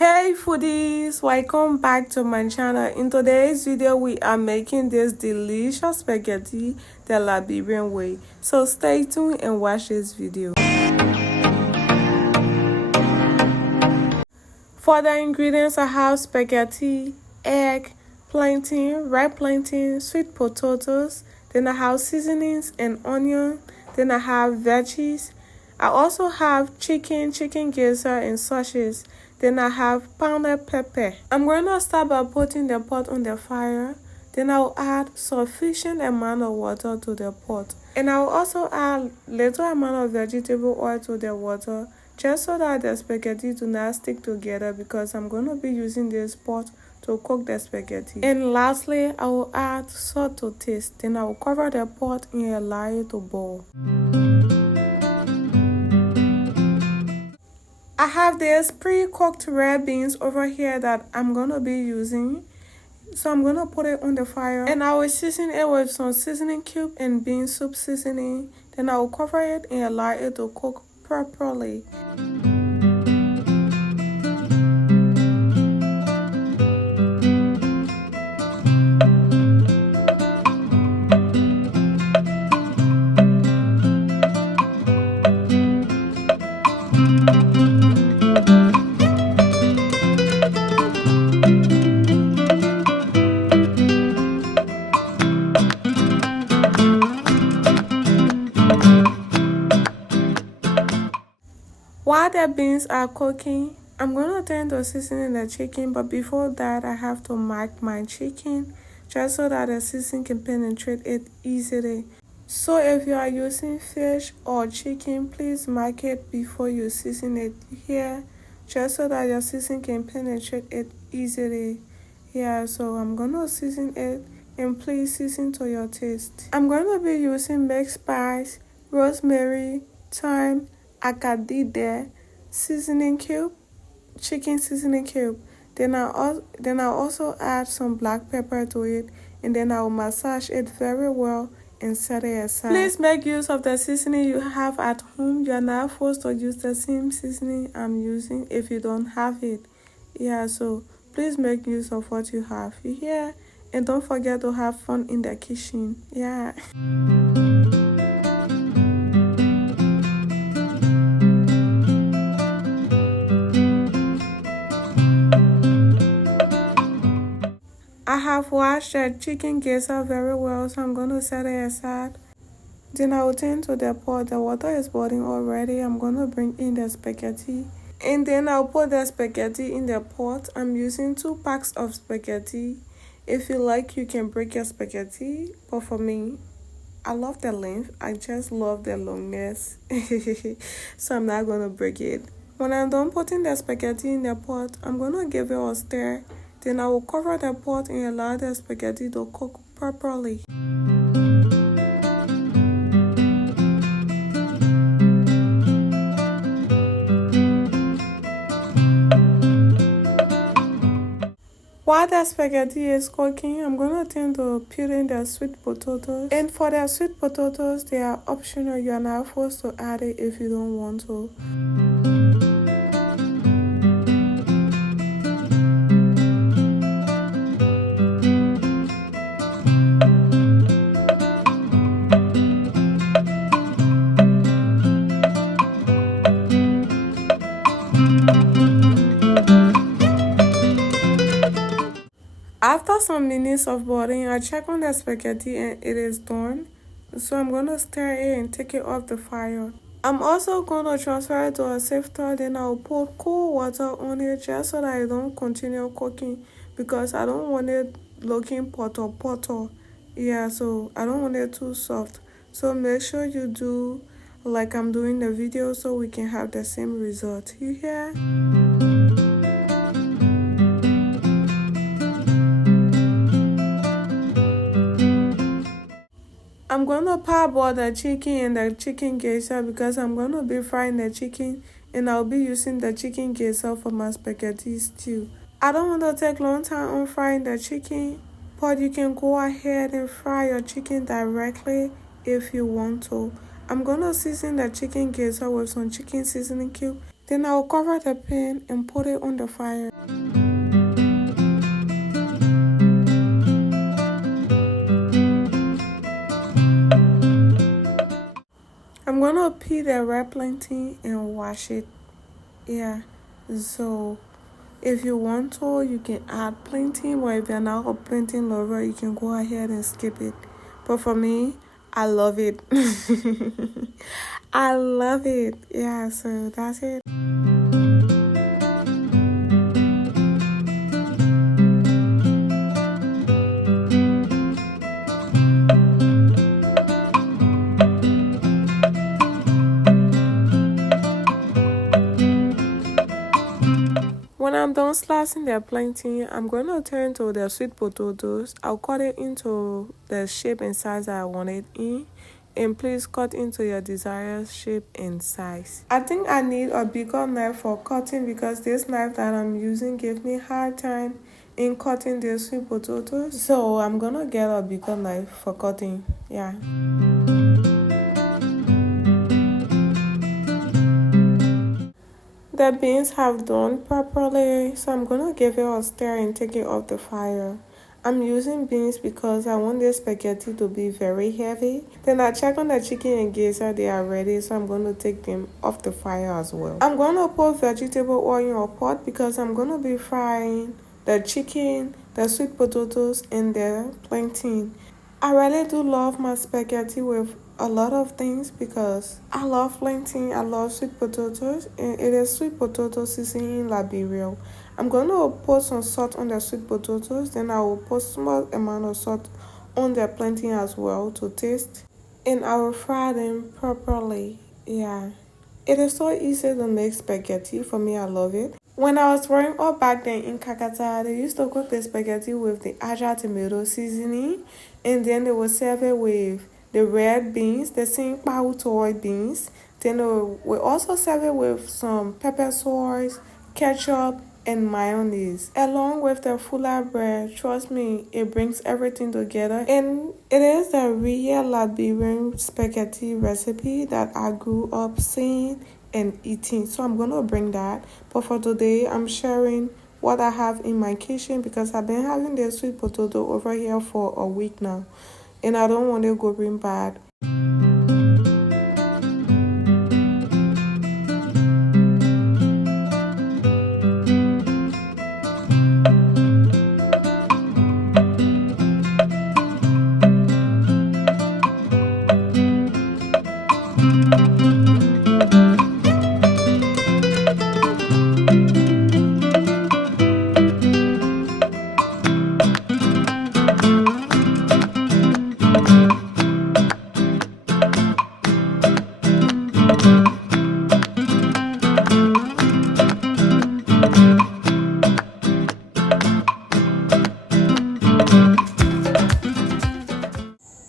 Hey foodies, welcome back to my channel. In today's video we are making this delicious spaghetti the Liberian way, so stay tuned and watch this video. For the ingredients, I have spaghetti, egg, plantain, red plantain, sweet potatoes, then I have seasonings and onion, then I have veggies. I also have chicken gizzard and sausages. Then I have pounded pepper. I'm going to start by putting the pot on the fire. Then I'll add sufficient amount of water to the pot. And I'll also add little amount of vegetable oil to the water, just so that the spaghetti do not stick together, because I'm going to be using this pot to cook the spaghetti. And lastly, I will add salt to taste. Then I will cover the pot and allow it to boil. I have this pre-cooked red beans over here that I'm going to be using. So I'm going to put it on the fire. And I will season it with some seasoning cube and bean soup seasoning. Then I will cover it and allow it to cook properly. While the beans are cooking, I'm going to turn to seasoning the chicken, but before that I have to mark my chicken just so that the seasoning can penetrate it easily. So if you are using fish or chicken, please mark it before you season it here, just so that your seasoning can penetrate it easily. Yeah, so I'm going to season it, and please season to your taste. I'm going to be using mixed spice, rosemary, thyme, acadide, seasoning cube, chicken seasoning cube. Then I'll also add some black pepper to it, and then I'll massage it very well and set it aside. Please make use of the seasoning you have at home. You are not forced to use the same seasoning I'm using if you don't have it. Yeah, so please make use of what you have here, and don't forget to have fun in the kitchen. Yeah. I have washed the chicken gizzard very well, so I'm going to set it aside. Then I will turn to the pot. The water is boiling already. I'm going to bring in the spaghetti. And then I'll put the spaghetti in the pot. I'm using 2 packs of spaghetti. If you like, you can break your spaghetti. But for me, I love the length. I just love the longness. So I'm not going to break it. When I'm done putting the spaghetti in the pot, I'm going to give it a stir. Then I will cover the pot and allow the spaghetti to cook properly. While the spaghetti is cooking, I'm going to turn to peeling the sweet potatoes. And for the sweet potatoes, they are optional. You are not forced to add it if you don't want to. After some minutes of boiling, I check on the spaghetti and it is done. So I'm going to stir it and take it off the fire. I'm also going to transfer it to a sifter. Then I'll put cool water on it just so that it don't continue cooking, because I don't want it looking potter. Yeah, so I don't want it too soft. So make sure you do like I'm doing the video so we can have the same result. You hear? I'm going to parboil the chicken and the chicken gizzard, because I'm going to be frying the chicken, and I'll be using the chicken gizzard for my spaghetti stew. I don't want to take long time on frying the chicken, but you can go ahead and fry your chicken directly if you want to. I'm going to season the chicken gizzard with some chicken seasoning cube. Then I'll cover the pan and put it on the fire. I'm gonna peel the red plantain and wash it. Yeah, so if you want to, you can add plantain, but if you're not a plantain lover, you can go ahead and skip it. But for me, I love it. I love it. Yeah, so that's it. When I'm done slicing the plantain, I'm going to turn to the sweet potatoes. I'll cut it into the shape and size that I want it in. And please cut into your desired shape and size. I think I need a bigger knife for cutting because this knife that I'm using gives me a hard time in cutting the sweet potatoes. So I'm gonna get a bigger knife for cutting. Yeah. The beans have done properly, so I'm gonna give it a stir and take it off the fire. I'm using beans because I want the spaghetti to be very heavy. Then I check on the chicken and geyser, they are ready, so I'm going to take them off the fire as well. I'm going to put vegetable oil in a pot because I'm going to be frying the chicken, the sweet potatoes, and the plantain. I really do love my spaghetti with a lot of things because I love plantain, I love sweet potatoes, and it is sweet potato seasoning Liberia. I'm going to put some salt on the sweet potatoes, then I will put small amount of salt on the plantain as well to taste, and I will fry them properly. Yeah, it is so easy to make spaghetti. For me, I love it. When I was growing up back then in Kakata, they used to cook the spaghetti with the aja tomato seasoning, and then they would serve it with the red beans, the same toy beans. Then they will also serve it with some pepper sauce, ketchup, and mayonnaise, along with the fuller bread. Trust me, it brings everything together, and it is the real Liberian spaghetti recipe that I grew up seeing and eating. So I'm gonna bring that, but for today I'm sharing what I have in my kitchen because I've been having the sweet potato over here for a week now, and I don't want it going bad.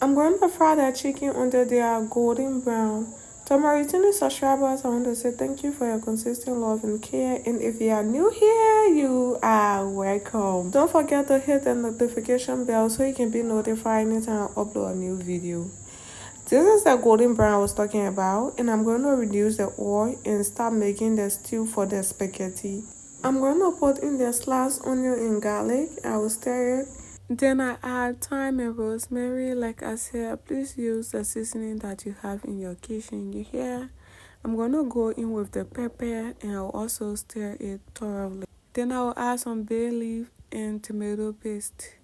I'm going to fry the chicken until they are golden brown. To my returning subscribers, I want to say thank you for your consistent love and care. And if you are new here, you are welcome. Don't forget to hit the notification bell so you can be notified anytime I upload a new video. This is the golden brown I was talking about, and I'm going to reduce the oil and start making the stew for the spaghetti. I'm going to put in the sliced onion and garlic. I will stir it. Then I add thyme and rosemary. Like I said, please use the seasoning that you have in your kitchen. You hear? I'm going to go in with the pepper and I'll also stir it thoroughly. Then I'll add some bay leaf and tomato paste.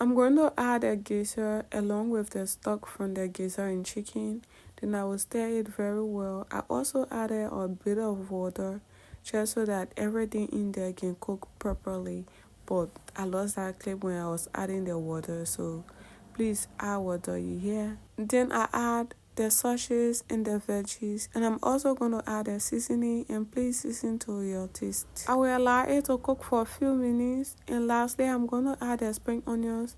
I'm going to add a geyser along with the stock from the geyser and chicken. Then I will stir it very well. I also added a bit of water just so that everything in there can cook properly. But I lost that clip when I was adding the water, so please add water, you hear? Then I add the sausages and the veggies, and I'm also going to add a seasoning, and please season to your taste. I will allow it to cook for a few minutes, and lastly I'm going to add the spring onions,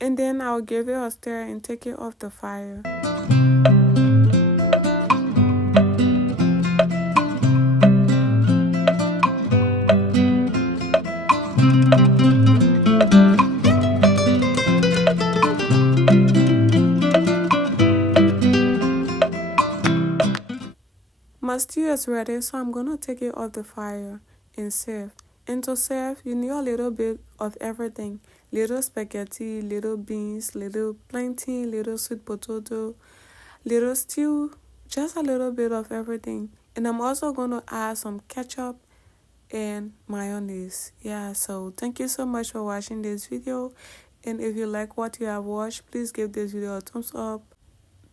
and then I'll give it a stir and take it off the fire. my stew is ready, so I'm gonna take it off the fire and serve. And to serve, you need a little bit of everything. Little spaghetti, little beans, little plantain, little sweet potato, little stew, just a little bit of everything. And I'm also gonna add some ketchup and mayonnaise. Yeah, so thank you so much for watching this video. And if you like what you have watched, please give this video a thumbs up.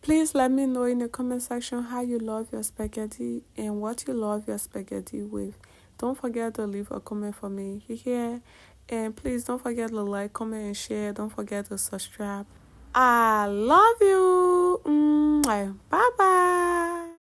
Please let me know in the comment section how you love your spaghetti and what you love your spaghetti with. Don't forget to leave a comment for me here. And please don't forget to like, comment, and share. Don't forget to subscribe. I love you. Bye bye.